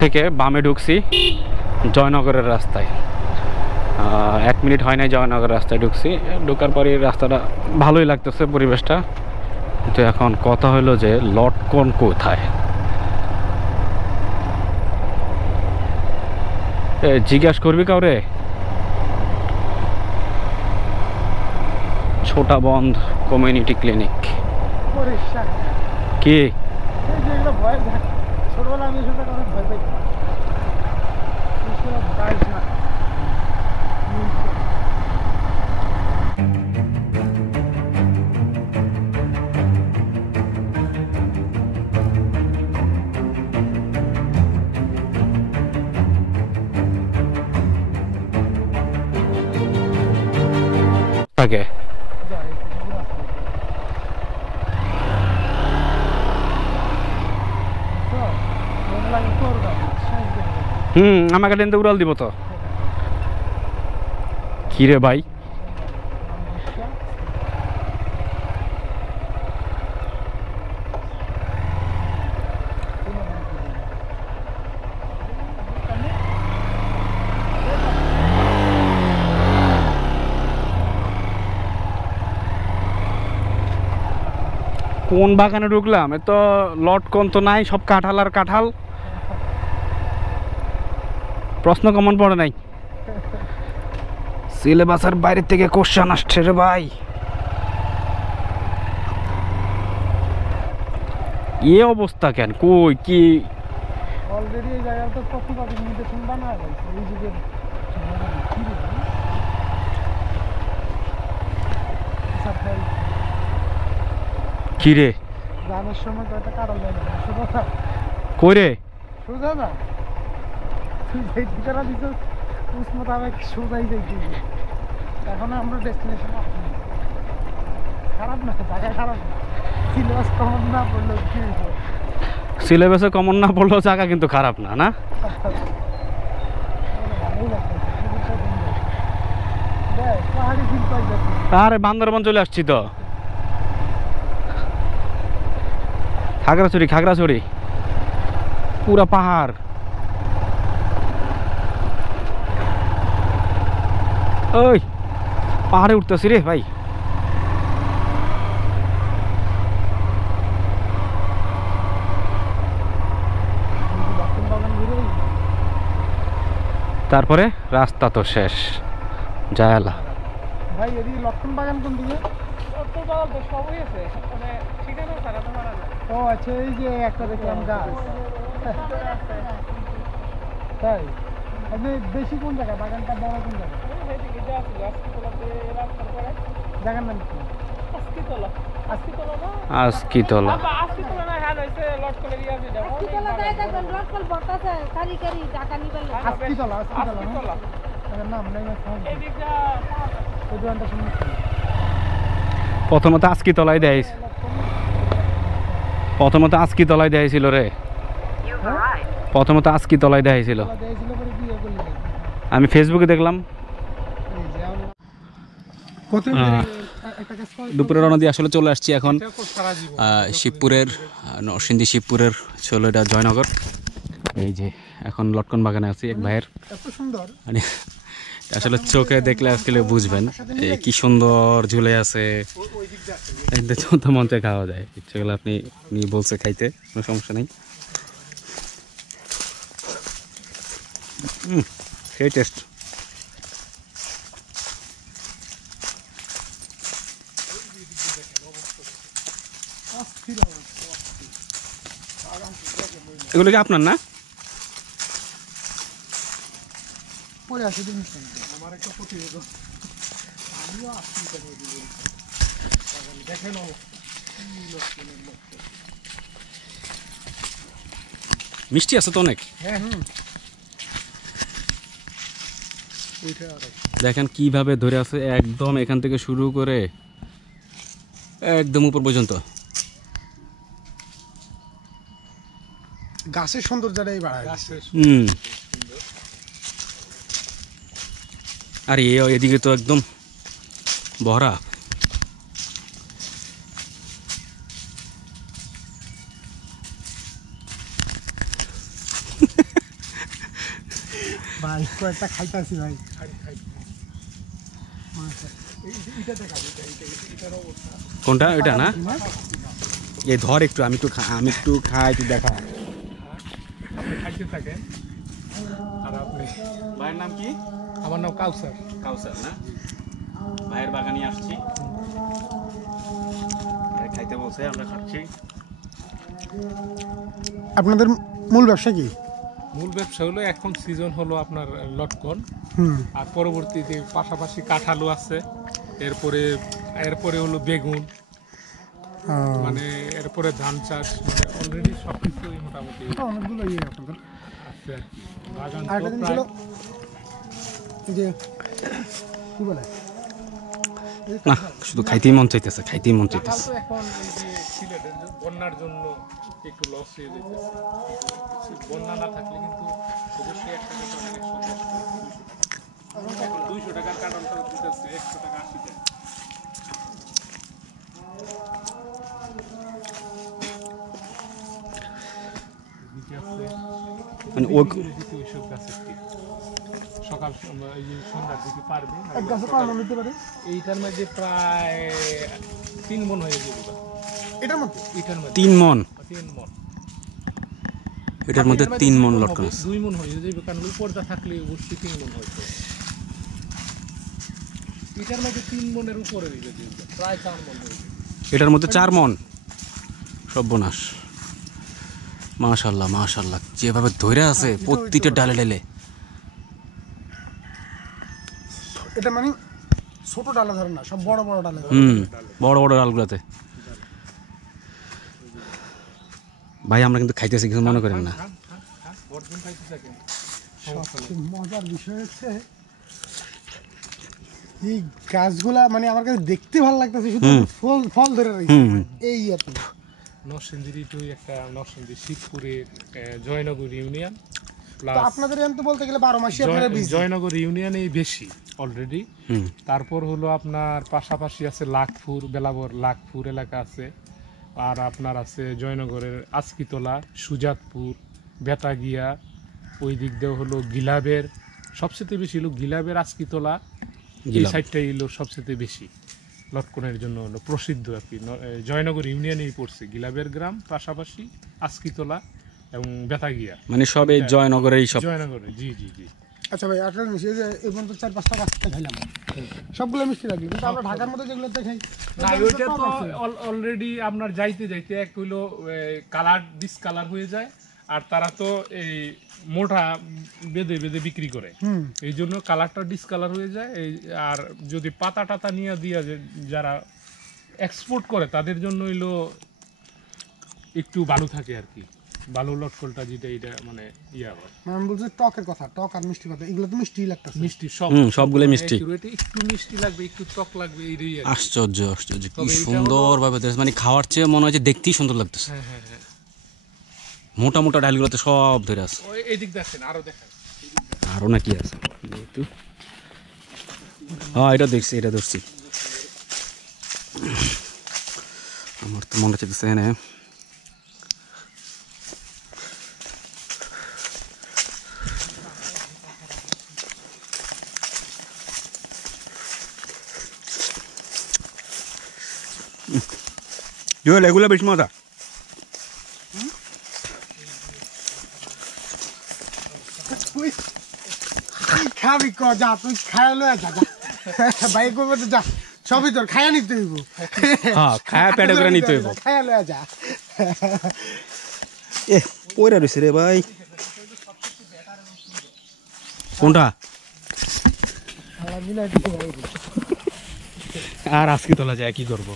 থেকে বামে ঢুকছি জয়নগরের রাস্তায়। 1 মিনিট হয় নাই জয়নগর রাস্তায় ঢুকছি। ঢোকার পরে রাস্তাটা ভালোই লাগতেছে, পরিবেশটা। কিন্তু এখন কথা হলো যে লটকন কোথায়। জিজ্ঞাস করবি কাউরে? ছোটা বন্ধ কমিউনিটি ক্লিনিক কি? ছোটবেলা আমি ভয় পাইতাম। থাকে আমাকে টেনতে উড়াল দিব তো। কি রে ভাই, কোন বাগানে ঢুকলাম? এ তো লটকন তো নাই, সব কাঁঠাল আর কাঁঠাল। প্রশ্ন কমন পড়ে নাই, সিলেবাসের বাইরে থেকে কোশ্চেন আসছে রে ভাই। এ অবস্থা কেন? কই কি অলরেডি এই জায়গাটা তো কত ডকুমেন্টেশন বানায় হয়েছে এই যুগের। কি রে জানার সময় কয়টা কারণ লাগে না কই রে সোজা না, তুই যেই ঠিকানা দিছ উস মোতাবেক সোজাই যাইতে। এখন আমরা ডেস্টিনেশন খারাপ না, জায়গা খারাপ না, সিলেবাস কমন না পড়লো কি হইতো? সিলেবাসে কমন না পড়লেও জায়গা কিন্তু খারাপ না, না? আরে বান্দরবন চলে আসছি তো। খাগড়াছড়ি পুরা পাহাড়। ওই পাহাড়ে উঠতেছি রে ভাই। তারপরে রাস্তা তো শেষ জায়ালা। ভাই এদিকে লটকন বাগান কোন দিকে? লটকন বাগান তো সবই আছে, মানে ঠিকানা ছাড়া তো মারা যায়। ও আচ্ছা, এই যে একটা দেখলাম গাছ। তাই আপনি বেশি কোন জায়গা বাগানটা বড় কোন জায়গা? এইদিকে যা আছে আস্কিতলাতে রাস্তার পরে জায়গার নাম কি? আস্কিতলা। আস্কিতলা না? আস্কিতলা। আস্কিতলা না, হ্যাঁ হইছে লটকনের ইয়া যেটা। আস্কিতলা যায় দেখবেন লটকন বটাছে কারিকারি ঢাকা নিবেন। আস্কিতলা এর নাম নাই না সাউন্ড। এদিকে ওই দোকানটা শুনছি। প্রথমত আস্কিতলায় দেইস। প্রথমত আস্কিতলায় দেইছিল রে। প্রথমত আস্কিতলায় দেইছিল। আমি ফেসবুকে দেখলাম। দুপুরে রওনা দিয়ে আসলে চলে আসছি এখন শিবপুরের, নরসিংদী শিবপুরের ছিল এটা জয়নগর। এই যে এখন লটকন বাগানে আছি এক ভাইয়ের। মানে আসলে চোখে দেখলে আসলে বুঝবেন কি সুন্দর ঝুলে আছে। মঞ্চে খাওয়া যায়, ইচ্ছে করলে আপনি বলছে খাইতে, কোনো সমস্যা নেই। সেই টেস্ট। এগুলো কি আপনার না? মিষ্টি আছে তো অনেক। দেখেন কিভাবে ধরে আছে, একদম এখান থেকে শুরু করে একদম উপর পর্যন্ত। গাছের সৌন্দর্যটাই বাড়ায়। আর এদিকে তো একদম ভরা। ভাই কয়েকটা খাইতাছি ভাই। কোনটা এটা না এই ধর একটু আমি একটু খাই তুই দেখা। খাইতে থাকেন। আর আপনি ভাইয়ের নাম কি? আমার নাম কাউসার। কাউসার না? ভাইয়ের বাগানে আসছি, খাইতে বলছে, আমরা খাচ্ছি। আপনাদের মূল ব্যবসা কি? মূল ব্যবসা হলো এখন সিজন হলো আপনার লটকন, আর পরবর্তীতে পাশাপাশি কাঁঠালু আছে, এরপরে হলো বেগুন, মানে এরপরে ধান চাষ, মানে অলরেডি সব কিছুই মোটামুটি অনেকগুলো ইয়ে আপনাদের আছে। বাগান আর একটা জিনিস হলো যে কি বলে না শুধু খাইতেই মন চাইতেছে, খাইতেই মন কাঁঠাল চাইতেছে। তো এখন এই যে সিলেটের বন্যার জন্য একটু লস হয়ে যেতেছে। বন্যা না থাকলে কিন্তু অবশ্যই একটা কাঁঠাল 110 টাকা, এখন 200 টাকার কাঁঠালটা দিতেছে 100 টাকা 80 টাকা। মানে ওই ওইসব গাছের ঠিক সকাল এই যে সন্ধ্যার দিকে পারবে এক গাছে কয় মন নিতে পারে? এইটার মধ্যে প্রায় 3 মণ হয়ে যাবে। এটার মধ্যে 3 মণ, 3 মণ, এটার মধ্যে 3 মণ লটকন আছে। 2 মণ হয়ে যাবে, কারণ উপরটা থাকলে অবশ্যই 3 মণ হয়েছে। এটার মধ্যে 3 মণের উপরে হয়ে যাবে, প্রায় 4 মণ হয়ে যাবে। এটার মধ্যে 4 মণ, সর্বনাশ। মাশাআল্লাহ মাশাআল্লাহ, যেভাবে ধরে আছে প্রতিটা ডালে ডালে। এটা মানে ছোট ডালে ধরে না, সব বড় বড় ডালে ধরে। বড় বড় ডালগুলোতে। ভাই আমরা কিন্তু খাইতেছি, কিছু মনে করেন না। সবচেয়ে মজার বিষয় হচ্ছে এই গাছগুলা, মানে আমার কাছে দেখতে ভালো লাগতেছে, শুধু ফল ধরে রয়েছে এই আর কি। নরসিংদী টু একটা নরসিংদী শিবপুরের জয়নগর ইউনিয়ন, তো আপনাদের এখানে তো বলতে গেলে 12 মাসই আপনারা বীজ। জয়নগর ইউনিয়নেই বেশি অলরেডি। তারপর হলো আপনার পাশাপাশি আছে লাখপুর, বেলাবর লাখপুর এলাকা আছে, আর আপনার আছে জয়নগরের আজকিতলা, সুজাতপুর, বেতাগিয়া, ওই দিক দিয়ে হলো গিলাবের, সবচেয়ে বেশি হলো গিলাবের আজকিতলা, এই সাইডটাই হলো সবচেয়ে বেশি লটকনের জন্য হলো প্রসিদ্ধ আর কি। জয়নগর ইউনিয়নেই পড়ছে গিলাবের গ্রাম, পাশাপাশি আজকিতলা এবং বেতাগিয়া, মানে সব এই জয়নগরেই সব। জয়নগরে, জি জি জি। আচ্ছা ভাই, একটা জিনিস, এই যে এই পর্যন্ত 4-5টা গাছ খাইলাম, সবগুলো মিষ্টি লাগলো, কিন্তু আমরা ঢাকার মধ্যে যেগুলোতে খাই না, ওইটা তো অলরেডি আপনার যাইতে যাইতে এক হইলো কালার ডিসকালার হয়ে যায়, আর তারা তো এই মোটা বেঁধে বেঁধে বিক্রি করে, এই জন্য কালারটা ডিসকালার হয়ে যায়। এই আর যদি পাতা টাতা নিয়ে দিয়া যারা এক্সপোর্ট করে তাদের জন্য হইলো একটু ভালো থাকে আর কি, ভালো লটকনটা যেটা এটা মানে ইয়া হয়। আমি বলছি টকের কথা, টক আর মিষ্টি কথা, এগুলো তো মিষ্টি লাগতেছে। মিষ্টি সবগুলো মিষ্টি, একটু মিষ্টি লাগবে, একটু টক লাগবে, এইটাই আর কি। আশ্চর্য আশ্চর্য, কি সুন্দর ভাবে মানে খাওয়ার চেয়ে মনে হয় যে দেখতেই সুন্দর লাগতেছে। হ্যাঁ হ্যাঁ হ্যাঁ, মোটা মোটা ডালগুলোতে সব ধরে আছে। এই দিক দেখেন, আরো দেখেন, আরো নাকি আছে একটু। হ্যাঁ এটা দেখছি, এটা ধরছি। আমার তো মনে হচ্ছে না জুয়েল, এগুলো বেশ মজা। তুই খাবি ক, যা তুই খায় লয়ে যা, ভাই করবো তো যা, সবই তোর খায়া নিতে হইব। হ্যাঁ খায়া পেটে করে নিতে হইব, খায়া লয়ে যা। এ পয়রা রয়েছে রে ভাই। কোনটা? আর আজকে তোলা যায়, কি করবো?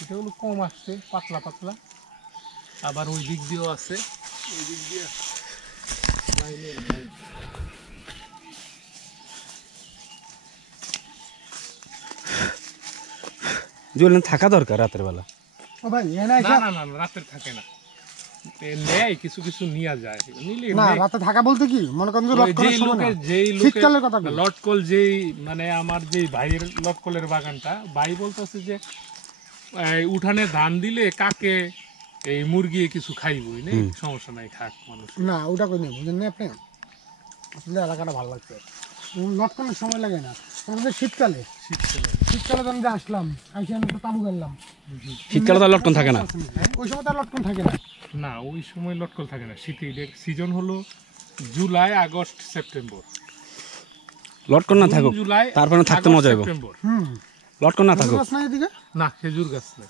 এটা হলো কম আসছে, পাতলা পাতলা, আবার ওই দিক দিয়েও আছে, ওই দিক দিয়ে জুয়েল থাকা দরকার রাতের বেলা। ও ভাই না না না, রাতের থাকে না, নেয় কিছু কিছু নিয়ে যায়, নিলে না রাতে থাকা বলতে কি মনে করেন শীতকালের কথা, লটকল যেই মানে আমার যেই ভাইয়ের লটকলের বাগানটা, ভাই বলতেছে যে উঠানে ধান দিলে কাকে এই মুরগি কিছু খাইবই না, সমস্যা নাই, খাক মানুষ। না ওটা কই নেই, বুঝেন না আপনি? আসলে এলাকাটা ভালো লাগছে, লটকনের সময় লাগে না। আমাদের শীতকালে শীতকালে তো আমরা আসলাম, আইসে আমি একটা তাবু গেলাম। শীতকালে তো লটকন থাকে না, ওই সময় তো আর লটকন থাকে না। না ওই সময় লটকন থাকে না, শীতের সিজন হলো জুলাই, আগস্ট, সেপ্টেম্বর। লটকন না থাকুক, জুলাই, তারপরে থাকতে মজা হবে। সেপ্টেম্বর। লটকন না থাকুক, না খেজুর গাছ না,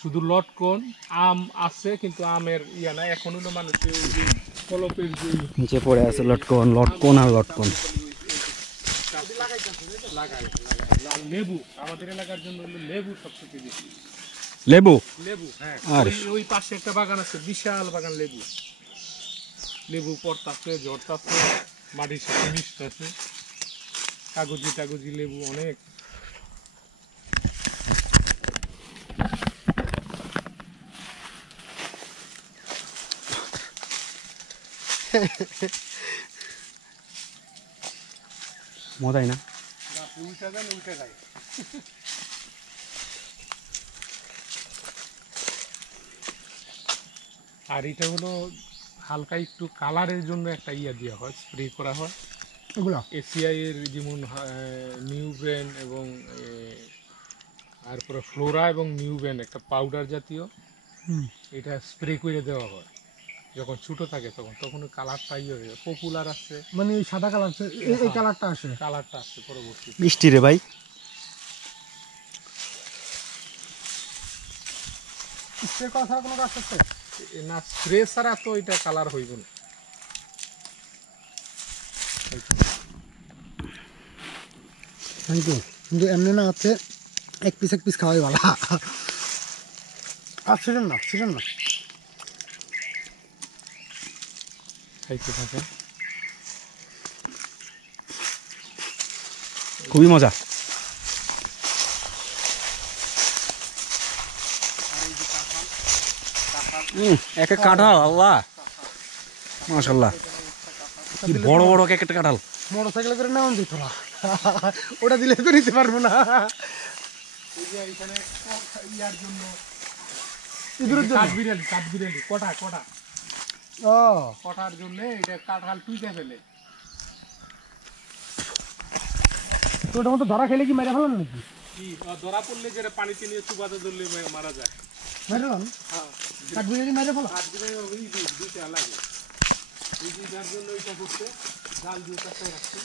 শুধু লটকন। আম আছে কিন্তু আমের ইয়া না, এখন হলো মানুষের ওই যে কলপের যে নিচে পড়ে আছে লটকন, লটকন আর লটকন। লেবু আমাদের এলাকার জন্য হলো লেবু সবচেয়ে বেশি। লেবু, লেবু হ্যাঁ, আর ওই পাশে একটা বাগান আছে, বিশাল বাগান লেবু। লেবু পড়তাছে, ঝরতাছে, মাটির সাথে মিশতেছে, কাগজি টাগজি লেবু অনেক। মজাই না। উল্টা যান, উল্টা যায়। আর এটা হলো হালকা একটু কালারের জন্য একটা ইয়া দেওয়া হয়, স্প্রে করা হয় এগুলো এসিআই এর, যেমন নিউব্রেন এবং তারপরে ফ্লোরা এবং নিউব্রেন একটা পাউডার জাতীয়, এটা স্প্রে করে দেওয়া হয় যখন ছোটো থাকে তখন, তখন কালারটা ইয়ে হয়ে যায়, পপুলার আছে, মানে এই সাদা কালার, এই কালারটা আসে, কালারটা আসছে পরবর্তী। মিষ্টি রে ভাই। স্প্রে করা ছাড়া কোনো কাজ করছে না, স্প্রে ছাড়া তো এটা কালার হইব না। Thank you. কিন্তু এমনি না আছে, এক পিস খাওয়াই ভালো। আর সেজন না, সেজন না, খাইতে থাকে খুবই মজা। এক এক কাঁঠাল, আল্লাহ মাশাআল্লাহ, কি বড় বড় এক একটা কাঁঠাল। মোটরসাইকেল করে নেওয়া যেত না, ওটা দিলে তো নিতে পারবো না। ইয়ার জন্য ইঁদুরের জন্য, কাঠবিড়ালি, কাঠবিড়ালি কটা কটা ও কটার জন্য এটা কাঁঠাল টুইতে ফেলে। তো ওটার মতো ধরা খেলে কি মেরে ফেলেন নাকি? কি ধরা পড়লে যেটা পানিতে নিয়ে চুবাতে ধরলে মারা যায়। মেরে ফেলেন? হ্যাঁ, কাঠবিড়ালি মেরে ফেলা? কাঠবিড়ালি দুইটা লাগে, এই যার জন্য এটা করতে জাল দিয়ে কাছে রাখছে।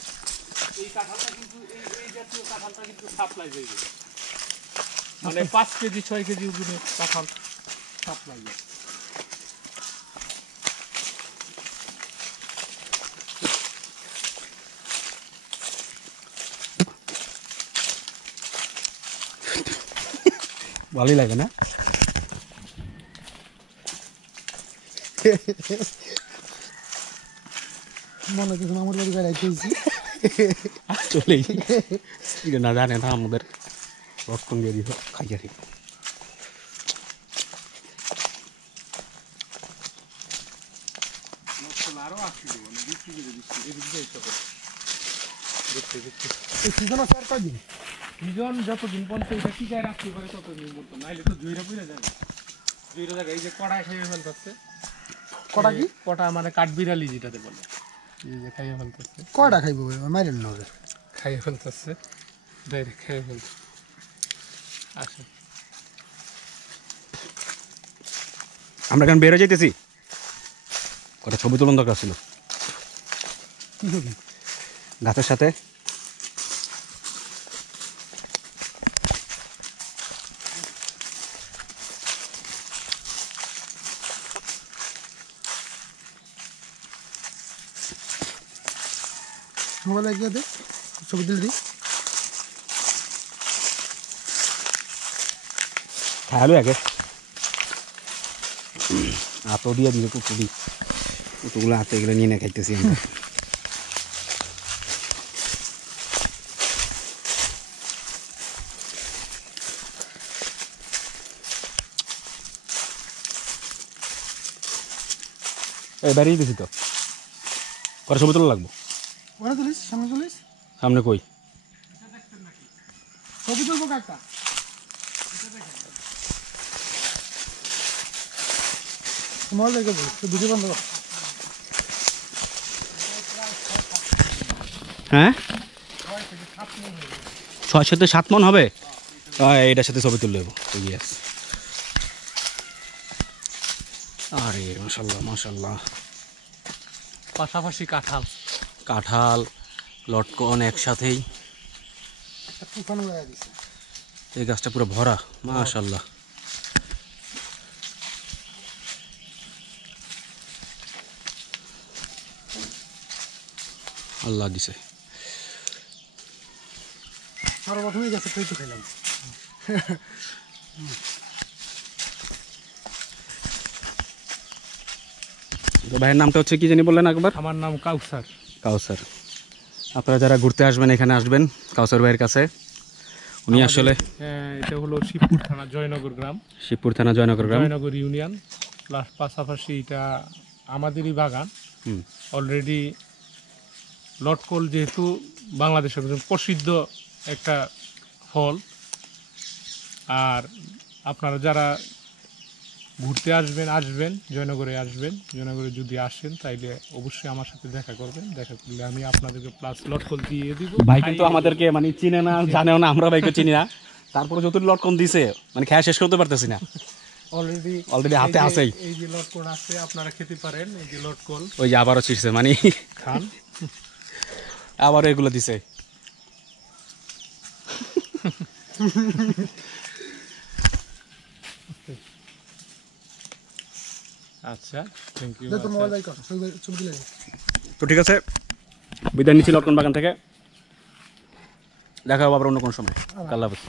এই কাঁঠালটা কিন্তু এই জাতীয় কাঁঠালটা কিন্তু সাপ্লাই যাইবে, মানে 5 কেজি 6 কেজি ওজনের কাঁঠাল সাপ্লাই যায়। ভালোই লাগে না? মনে হচ্ছে আমার বাড়ি বেড়াইতেছি, চলেই এটা না জানে না আমাদের লটকন দিয়ে দিত খাইয়া ঠিক। আরো আসছিল মানে বৃষ্টি এদিক দিয়ে দেখতে দেখতে এই সিজন আছে আর কয়দিন? সিজন যতদিন পর্যন্ত এটা টিকায় রাখতে পারে ততদিন পর্যন্ত, নাইলে তো জুইরা পুড়ে যায় না। জুইরা জায়গায় এই যে কড়াই খাইয়ে ফেলতেছে, কটা কি? কটা মানে কাঠবিড়ালি যেটাতে বলে, এই যে খাইয়ে ফেলতেছে। কয়টা খাইবো মাইরেন না? খাইয়ে ফেলতেছে, ডাইরেক্ট খাইয়ে ফেলতে আসে। আমরা কেন বেরো যাইতেছি, কটা ছবি তোলন দরকার ছিল কি ছবি? গাছের সাথে। মোবাইলে গিয়ে দে, ছবি তুলে দিই। খাইলো আগে আতো দিয়া দিল কুটুরি, কুটুগুলো হাতে এগুলো নিয়ে না খাইতেছি আমরা। এই বাড়িয়ে দিছি তো, কটা ছবি তোলা লাগবো? ওরা তুলিস, সামনে তুলিস। সামনে কই? ছবি তুলবো কাকা। মোবাইল দেখে বল তো ভিডিও বন্ধ কর। হ্যাঁ 6 থেকে 7 মন হবে। এটার সাথে ছবি তুলে দেবো। ইয়েস, আরে মাশাল্লাহ মাশাল্লাহ। পাশাপাশি কাঁঠাল কাঁঠাল লটকন একসাথেই, তুফান উড়াইয়া দিছে। এই গাছটা পুরো ভরা মাশাল্লাহ। আল্লাহ দিছে। সর্বপ্রথমে গেছে তুই তো খেলাম। তো ভাইয়ের নামটা হচ্ছে কি জানি বললেন একবার? আমার নাম কাউসার। কাউসার। আপনারা যারা ঘুরতে আসবেন এখানে আসবেন কাউসার ভাইয়ের কাছে। উনি আসলে এটা হলো শিবপুর থানা জয়নগর গ্রাম, শিবপুর থানা জয়নগর গ্রাম, জয়নগর ইউনিয়ন। প্লাস পাশাপাশি এটা আমাদেরই বাগান। অলরেডি লটকল যেহেতু বাংলাদেশের প্রসিদ্ধ একটা ফল, আর আপনারা যারা ঘুরতে আসবেন জয়নগরে আসবেন। জয়নগরে যদি আসেন তাইলে অবশ্যই আমার সাথে দেখা করবেন। দেখা করলে আমি আপনাদেরকে প্লাস লটকল দিয়ে দিব। ভাই কিন্তু আমাদেরকে মানে চিনে না, জানেও না, আমরা ভাইকে চিনি না। তারপরে যত লটকন দিছে মানে খেয়া শেষ করতে পারতেছি না। অলরেডি হাতে আছেই। এই যে লটকন আছে আপনারা খেতে পারেন। এই যে লটকল ওই যে আবারও ছিড়ছে মানে খান। আবারও এগুলো দিছে। আচ্ছা, থ্যাংক ইউ। তোর মোবাইল আইকন ছবি দিলে। তো ঠিক আছে, বিদায় নিচ্ছি লটকন বাগান থেকে। দেখা হবে আবার অন্য কোনো সময়। আল্লাহ হাফেজ।